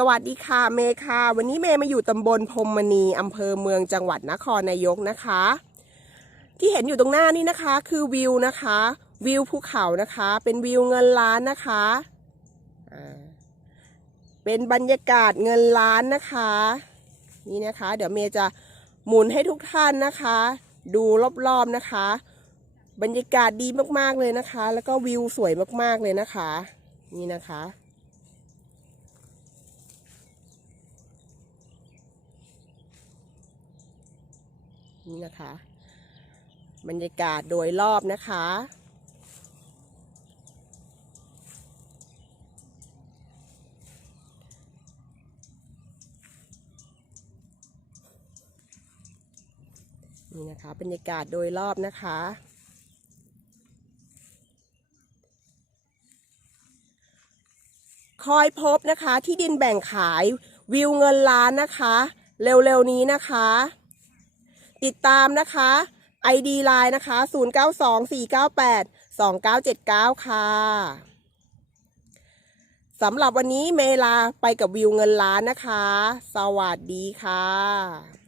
สวัสดีค่ะเมย์ค่ะ วันนี้เมย์มาอยู่ตำบลพรมมณีอำเภอเมืองจังหวัดนครนายกนะคะ ที่เห็นอยู่ตรงหน้านี่นะคะ คือวิวนะคะ วิวภูเขานะคะ เป็นวิวเงินล้านนะคะเป็นบรรยากาศเงินล้านนะคะ นี่นะคะ เดี๋ยวเมย์จะหมุนให้ทุกท่านนะคะ ดูรอบๆนะคะ บรรยากาศดีมากๆเลยนะคะ แล้วก็วิวสวยมากๆเลยนะคะ นี่นะคะ นี่นะคะ บรรยากาศโดยรอบนะคะ นี่นะคะบรรยากาศโดยรอบนะคะคอยพบนะคะที่ดินแบ่งขายวิวเงินล้านนะคะ เร็วๆนี้นะคะ ติดตามนะคะ ID ไลน์นะคะ 0924982979 ค่ะสำหรับวันนี้เมลาไปกับวิวเงินล้านนะคะ สวัสดีค่ะ